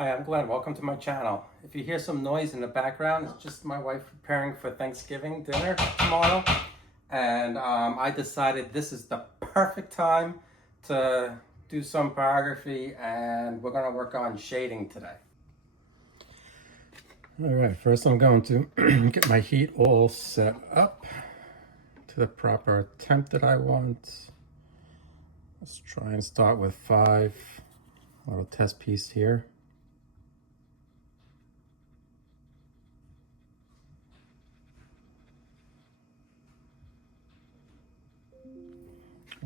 Hi, I'm Glenn. Welcome to my channel. If you hear some noise in the background, it's just my wife preparing for Thanksgiving dinner tomorrow. And I decided this is the perfect time to do some pyrography, and we're going to work on shading today. All right, first I'm going to get my heat all set up to the proper temp that I want. Let's try and start with 5. A little test piece here.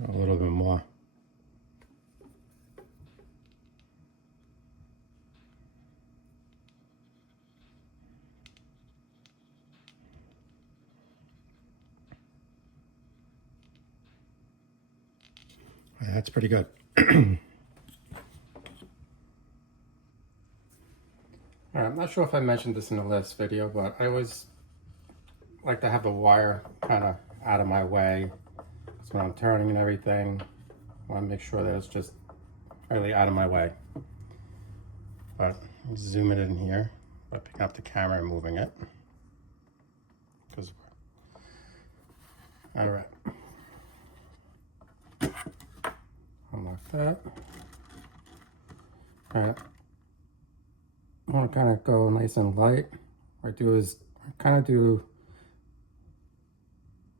A little bit more. Yeah, that's pretty good. I'm not sure if I mentioned this in the last video, but I always like to have the wire kind of out of my way. So when I'm turning and everything, I want to make sure that it's just really out of my way. But I'm zooming it in here by picking up the camera and moving it. All right. Unlock that. All right. I want to kind of go nice and light. What I do is I kind of do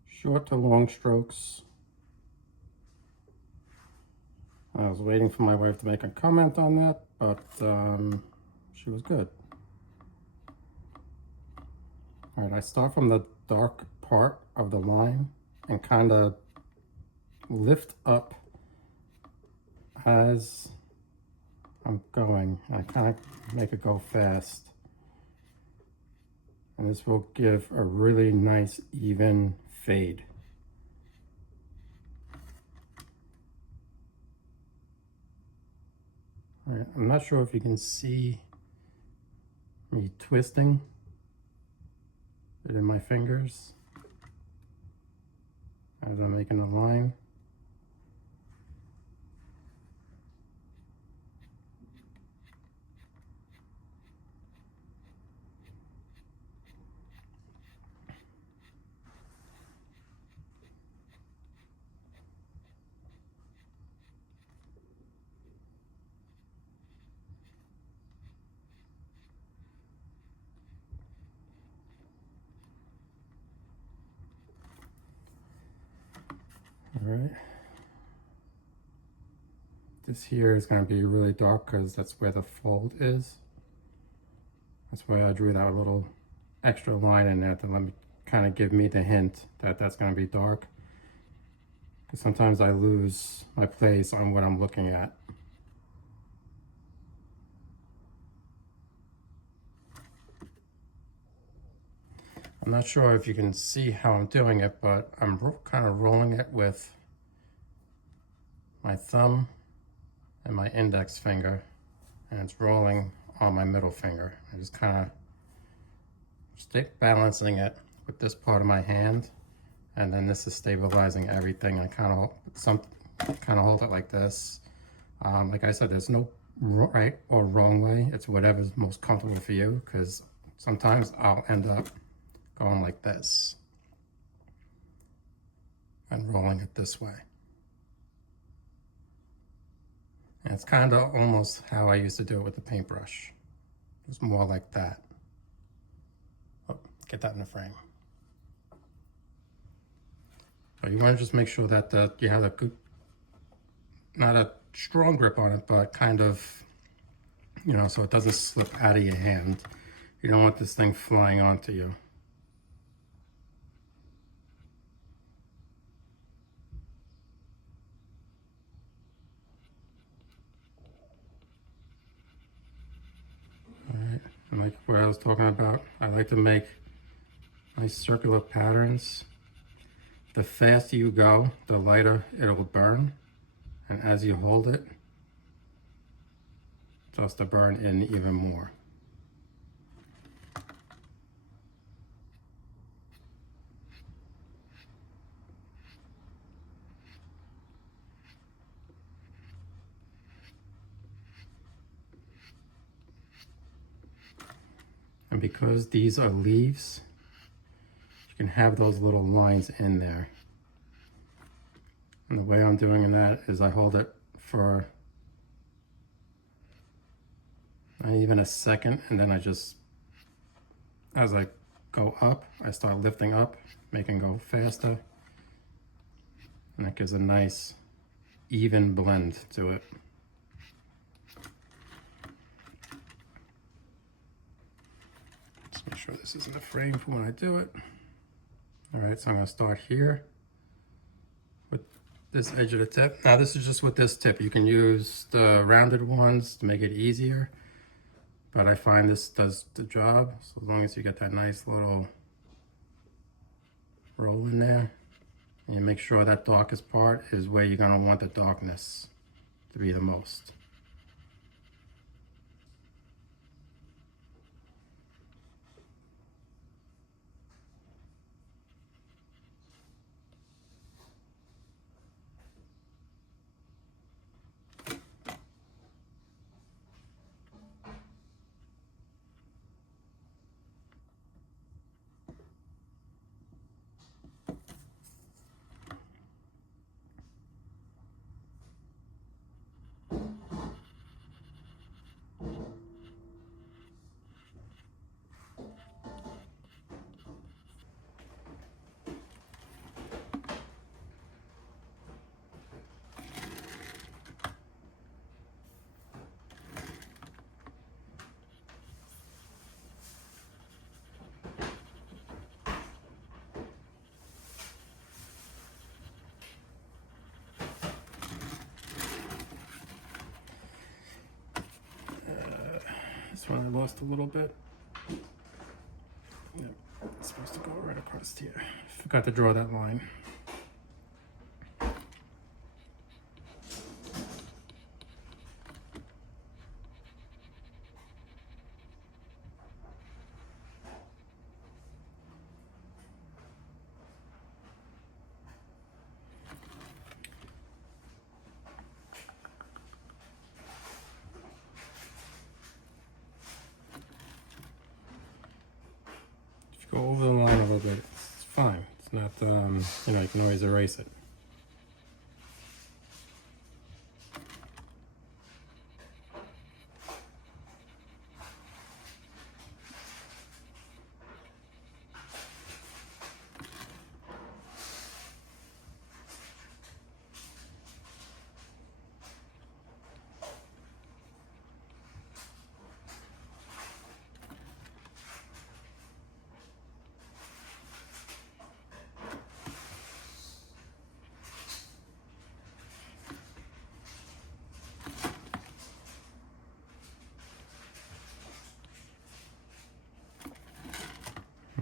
short to long strokes. I was waiting for my wife to make a comment on that, but she was good. All right, I start from the dark part of the line and kind of lift up as I'm going. I kind of make it go fast. And this will give a really nice even fade. All right, I'm not sure if you can see me twisting it in my fingers as I'm making a line. All right. This here is going to be really dark because that's where the fold is. That's why I drew that little extra line in there to let me kind of give me the hint that that's going to be dark. Because sometimes I lose my place on what I'm looking at. I'm not sure if you can see how I'm doing it, but I'm kind of rolling it with my thumb and my index finger, and it's rolling on my middle finger. I just kind of stick balancing it with this part of my hand, and then this is stabilizing everything. I kind of hold it like this. Like I said, there's no right or wrong way. It's whatever's most comfortable for you, because sometimes I'll end up going like this and rolling it this way. And it's kind of almost how I used to do it with the paintbrush. It's more like that. Oh, get that in the frame. So you want to just make sure that you have a good, not a strong grip on it, but kind of, so it doesn't slip out of your hand. You don't want this thing flying onto you. All right, and like what I was talking about, I like to make nice circular patterns. The faster you go, the lighter it'll burn. And as you hold it, it starts to burn in even more. because these are leaves, you can have those little lines in there. And the way I'm doing that is I hold it for not even a second, and then I just, as I go up, I start lifting up, making it go faster. And that gives a nice even blend to it. Just make sure this is in the frame for when I do it. All right, so I'm gonna start here with this edge of the tip. Now this is just with this tip. You can use the rounded ones to make it easier, but I find this does the job. So as long as you get that nice little roll in there, and you make sure that darkest part is where you're gonna want the darkness to be the most. This one I lost a little bit. Yep, it's supposed to go right across here. Forgot to draw that line. Go over the line a little bit. It's fine. It's not, you know, you can always erase it.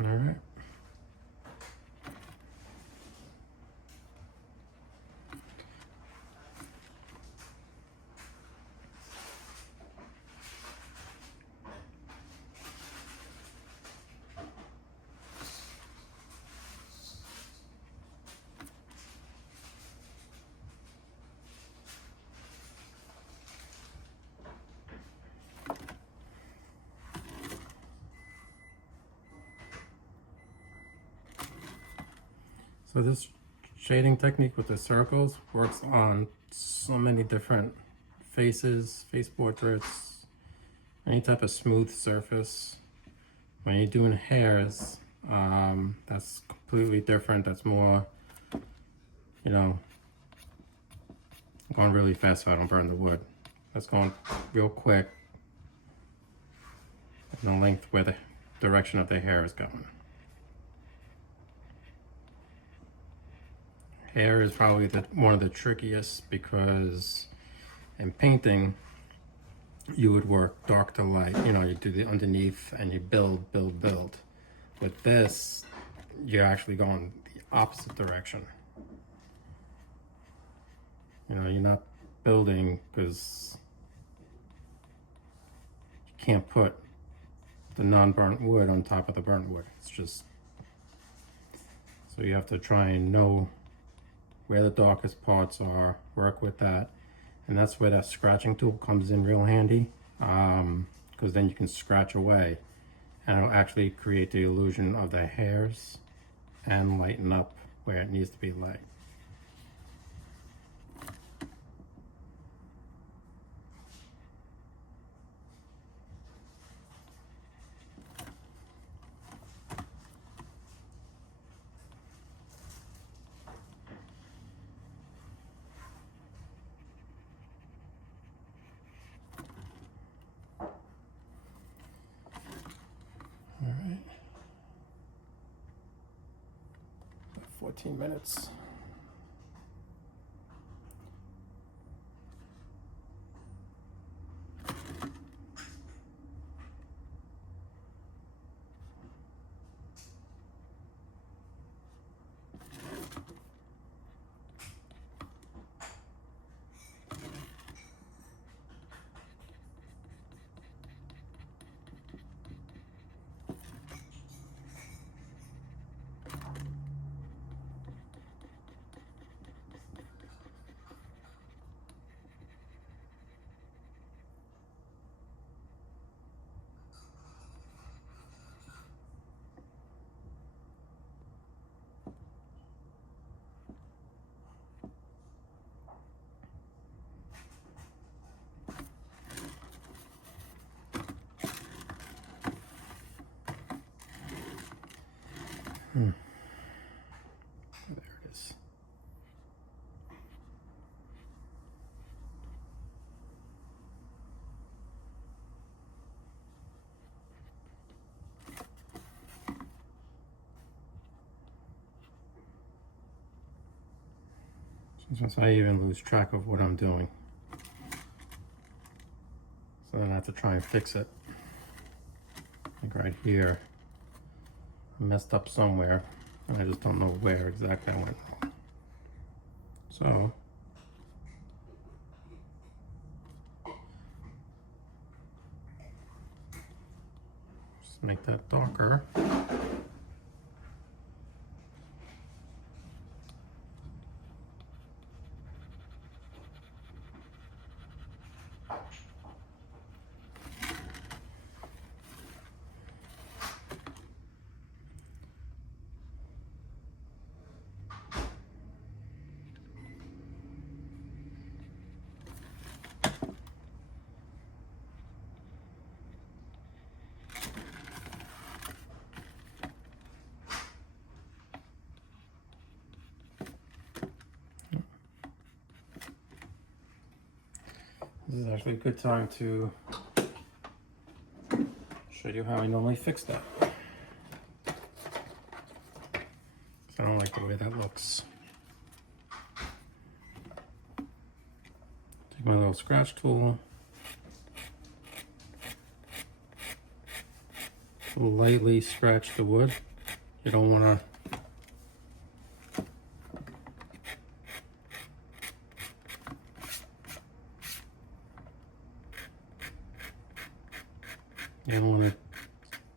All right. So this shading technique with the circles works on so many different faces, face portraits, any type of smooth surface. When you're doing hairs, that's completely different. That's more, you know, going really fast so I don't burn the wood. That's going real quick in the length where the direction of the hair is going. Hair is probably one of the trickiest because in painting, you would work dark to light. You know, you do the underneath and you build, build, build. With this, you're actually going the opposite direction. You know, you're not building because you can't put the non-burnt wood on top of the burnt wood. It's just, so you have to try and know where the darkest parts are, work with that. And that's where that scratching tool comes in real handy, because then you can scratch away and it'll actually create the illusion of the hairs and lighten up where it needs to be light. All right, about 14 minutes. There it is. Sometimes I even lose track of what I'm doing. So then I have to try and fix it. Like right here, I messed up somewhere, and I just don't know where exactly I went wrong. So, just make that darker. This is actually a good time to show you how I normally fix that. I don't like the way that looks. Take my little scratch tool, lightly scratch the wood. You don't want to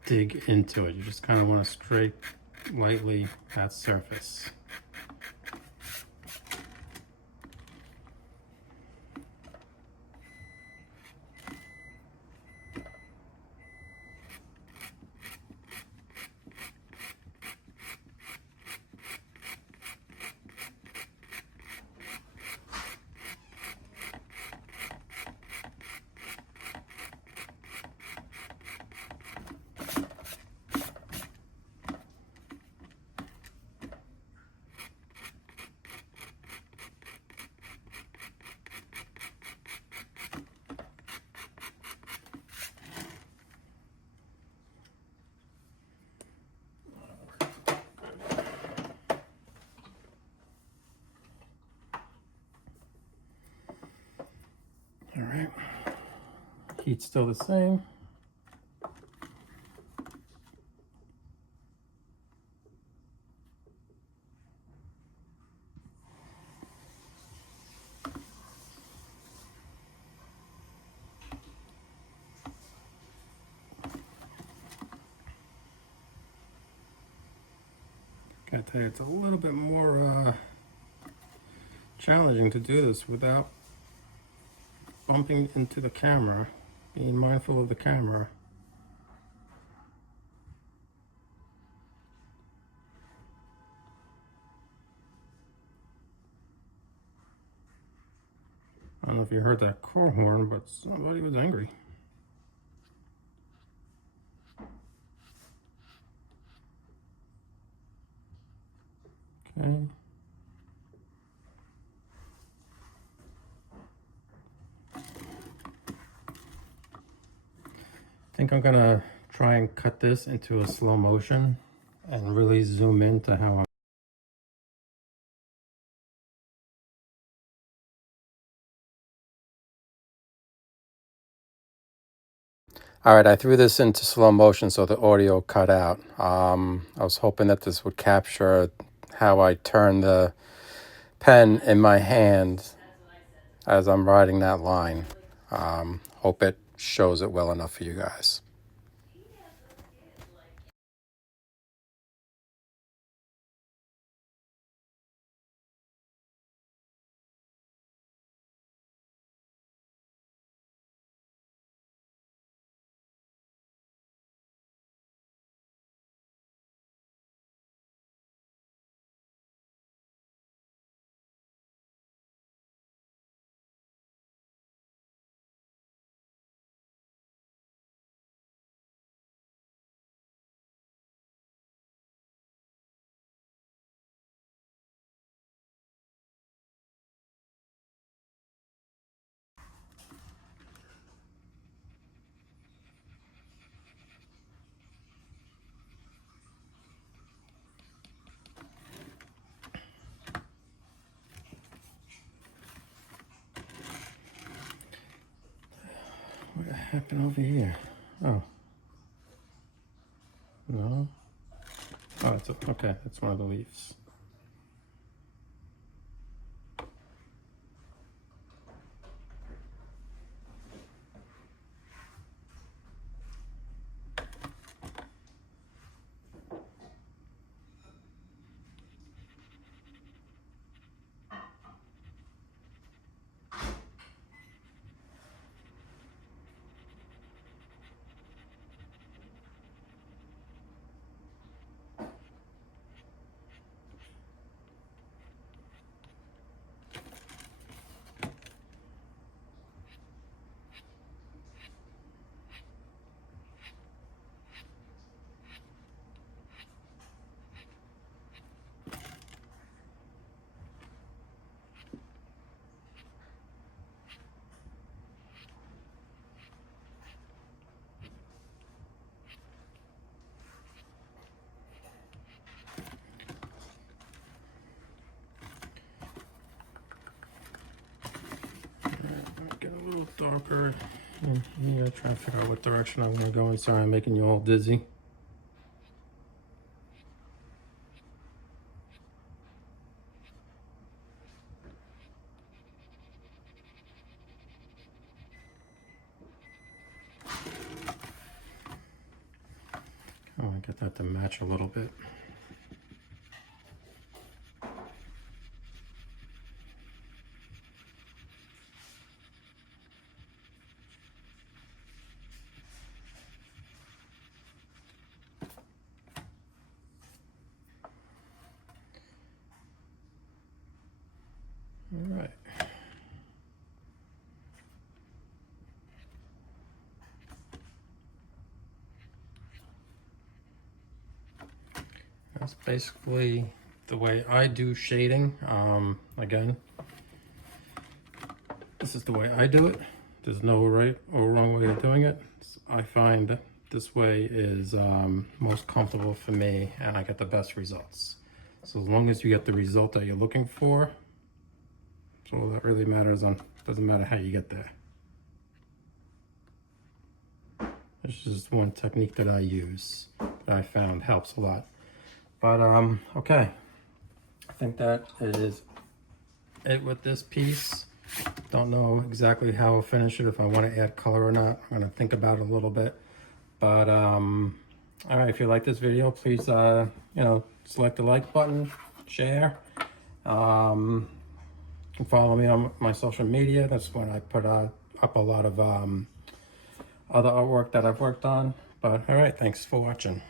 dig into it. You just kind of want to scrape lightly that surface. All right, heat's still the same. Gotta tell you, it's a little bit more challenging to do this without bumping into the camera, being mindful of the camera. if you heard that car horn, but somebody was angry. Okay. I think I'm gonna try and cut this into a slow motion and really zoom into how I'm. All right, I threw this into slow motion so the audio cut out. I was hoping that this would capture how I turn the pen in my hand as I'm writing that line. Hope it shows it well enough for you guys. What happened over here? Oh. No. Oh, it's okay. That's one of the leaves. Get a little darker. Yeah, trying to figure out what direction I'm gonna go in. Sorry, I'm making you all dizzy. I want to get that to match a little bit. All right. That's basically the way I do shading. Again, this is the way I do it. There's no right or wrong way of doing it. I find that this way is most comfortable for me, and I get the best results. So as long as you get the result that you're looking for, that's all that really matters. Doesn't matter how you get there. It's just one technique that I use that I found helps a lot. But okay, I think that is it with this piece. Don't know exactly how I'll finish it, if I want to add color or not. I'm going to think about it a little bit. But all right, if you like this video, please select the like button, share. You can follow me on my social media. That's when I put up a lot of other artwork that I've worked on. But all right, thanks for watching.